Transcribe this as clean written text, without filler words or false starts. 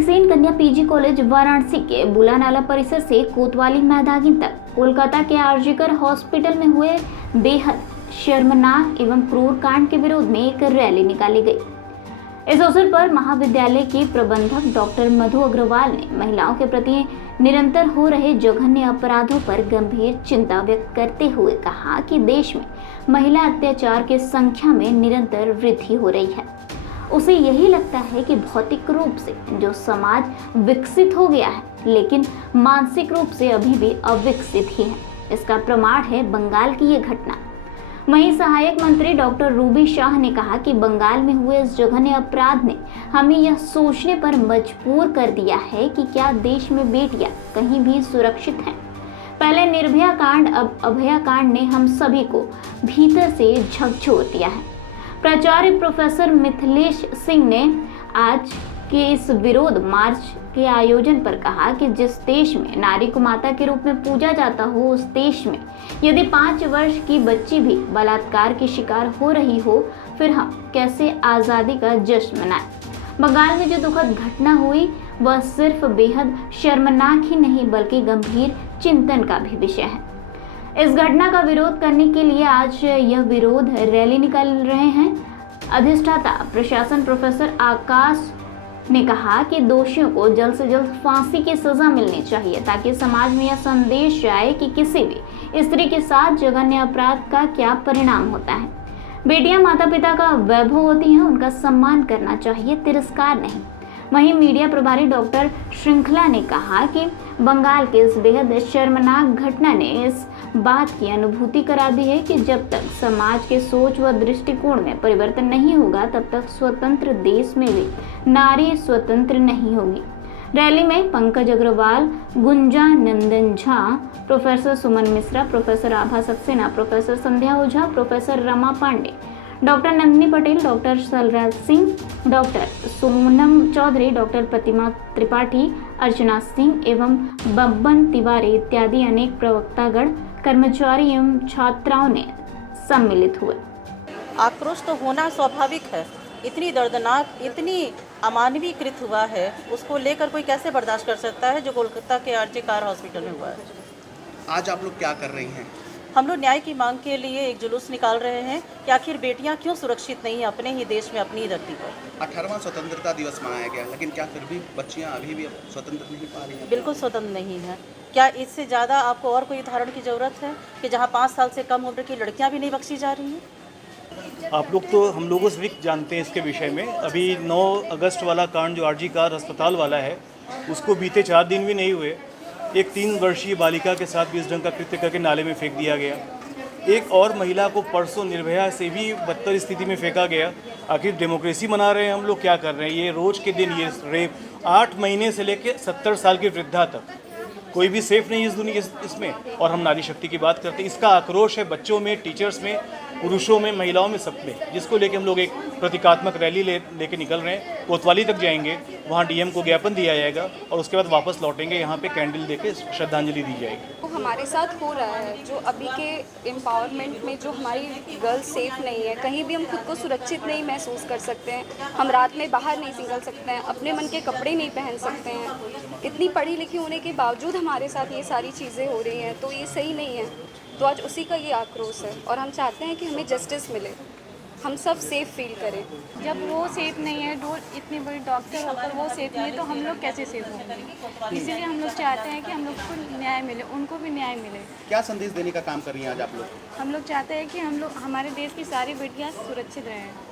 अग्रसेन कन्या PG college Varanasi के बुलानाला परिसर से कोतवाली मैदान तक कोलकाता के आरजीकर हॉस्पिटल में हुए बेहद शर्मनाक एवं क्रूर कांड के विरोध में एक रैली निकाली गई। इस अवसर पर महाविद्यालय के प्रबंधक डॉक्टर मधु अग्रवाल ने महिलाओं के प्रति निरंतर हो रहे जघन्य अपराधों पर गंभीर चिंता व्यक्त करते हुए कहा कि देश में महिला अत्याचार की संख्या में निरंतर वृद्धि हो रही है। उसे यही लगता है कि भौतिक रूप से जो समाज विकसित हो गया है, लेकिन मानसिक रूप से अभी भी अविकसित ही है। इसका प्रमाण है बंगाल की ये घटना। वहीं सहायक मंत्री डॉक्टर रूबी शाह ने कहा कि बंगाल में हुए इस जघन्य अपराध ने हमें यह सोचने पर मजबूर कर दिया है कि क्या देश में बेटियां कहीं भी सुरक्षित हैं। पहले निर्भया कांड, अब अभया कांड ने हम सभी को भीतर से झकझोर दिया है। प्राचार्य प्रोफेसर मिथिलेश सिंह ने आज के इस विरोध मार्च के आयोजन पर कहा कि जिस देश में नारी को माता के रूप में पूजा जाता हो, उस देश में यदि 5 वर्ष की बच्ची भी बलात्कार की शिकार हो रही हो, फिर हम कैसे आज़ादी का जश्न मनाएं। बंगाल में जो दुखद घटना हुई वह सिर्फ बेहद शर्मनाक ही नहीं बल्कि गंभीर चिंतन का भी विषय है। इस घटना का विरोध करने के लिए आज यह विरोध रैली निकाल रहे हैं। अधिष्ठाता प्रशासन प्रोफेसर आकाश ने कहा कि दोषियों को जल्द से जल्द फांसी की सजा मिलनी चाहिए ताकि समाज में यह संदेश जाए कि किसी भी स्त्री के साथ जघन्य अपराध का क्या परिणाम होता है। बेटियां माता पिता का वैभव होती हैं, उनका सम्मान करना चाहिए, तिरस्कार नहीं। वहीं मीडिया प्रभारी डॉक्टर श्रृंखला ने कहा कि बंगाल के इस बेहद शर्मनाक घटना ने इस बात की अनुभूति करा दी है कि जब तक समाज के सोच व दृष्टिकोण में परिवर्तन नहीं होगा, तब तक स्वतंत्र देश में भी नारी स्वतंत्र नहीं होगी। रैली में Pankaj Agarwal, Gunja Nandan Jha, professor Suman Mishra, professor Abha Saxena, professor Sandhya Ojha, professor Rama Pandey, doctor Nandini Patel, doctor Salraj Singh, doctor Sonam Chaudhary, doctor Pratima Tripathi, Archana Singh एवं बब्बन तिवारी इत्यादि अनेक प्रवक्तागण, कर्मचारी एवं छात्राओं ने सम्मिलित हुए। आक्रोश तो होना स्वाभाविक है। इतनी दर्दनाक, इतनी अमानवीकृत हुआ है, उसको लेकर कोई कैसे बर्दाश्त कर सकता है जो कोलकाता के आरजीकर हॉस्पिटल में हुआ है। आज आप लोग क्या कर रही हैं? हम लोग न्याय की मांग के लिए एक जुलूस निकाल रहे हैं कि आखिर बेटियां क्यों सुरक्षित नहीं हैं अपने ही देश में, अपनी ही धरती पर। 18वां स्वतंत्रता दिवस मनाया गया, लेकिन क्या फिर भी बच्चियां अभी भी स्वतंत्र नहीं पा रही हैं? बिल्कुल स्वतंत्र नहीं है। क्या इससे ज़्यादा आपको और कोई उदाहरण की ज़रूरत है कि जहाँ 5 साल से कम उम्र की लड़कियाँ भी नहीं बख्शी जा रही हैं? आप लोग तो हम लोगों से भी जानते हैं इसके विषय में। अभी 9 अगस्त वाला कांड जो आरजीकर अस्पताल वाला है, उसको बीते 4 दिन भी नहीं हुए एक 3 वर्षीय बालिका के साथ भी इस ढंग का कृत्य करके नाले में फेंक दिया गया। एक और महिला को परसों निर्भया से भी बदतर स्थिति में फेंका गया। आखिर डेमोक्रेसी मना रहे हैं हम लोग, क्या कर रहे हैं? ये रोज़ के दिन ये रेप 8 महीने से लेकर 70 साल की वृद्धा तक कोई भी सेफ नहीं इस दुनिया इसमें। और हम नारी शक्ति की बात करते हैं। इसका आक्रोश है बच्चों में, टीचर्स में, पुरुषों में, महिलाओं में, सब में, जिसको लेके हम लोग एक प्रतीकात्मक रैली लेके निकल रहे हैं। कोतवाली तक जाएंगे, वहाँ डीएम को ज्ञापन दिया जाएगा और उसके बाद वापस लौटेंगे, यहाँ पे कैंडल देके श्रद्धांजलि दी जाएगी। तो हमारे साथ हो रहा है जो अभी के एम्पावरमेंट में जो हमारी गर्ल्स सेफ नहीं है, कहीं भी हम खुद को सुरक्षित नहीं महसूस कर सकते हैं। हम रात में बाहर नहीं निकल सकते हैं, अपने मन के कपड़े नहीं पहन सकते हैं। इतनी पढ़ी लिखी होने के बावजूद हमारे साथ ये सारी चीज़ें हो रही हैं, तो ये सही नहीं है। तो आज उसी का ये आक्रोश है और हम चाहते हैं कि हमें जस्टिस मिले, हम सब सेफ फील करें। जब वो सेफ नहीं है, इतनी बड़ी डॉक्टर होकर वो सेफ नहीं है, तो हम लोग कैसे सेफ होंगे? इसीलिए हम लोग चाहते हैं कि हम लोग को न्याय मिले, उनको भी न्याय मिले। क्या संदेश देने का काम कर रही हैं आज आप लोग? हम लोग चाहते हैं कि हम लोग, हमारे देश की सारी बेटियां सुरक्षित रहें।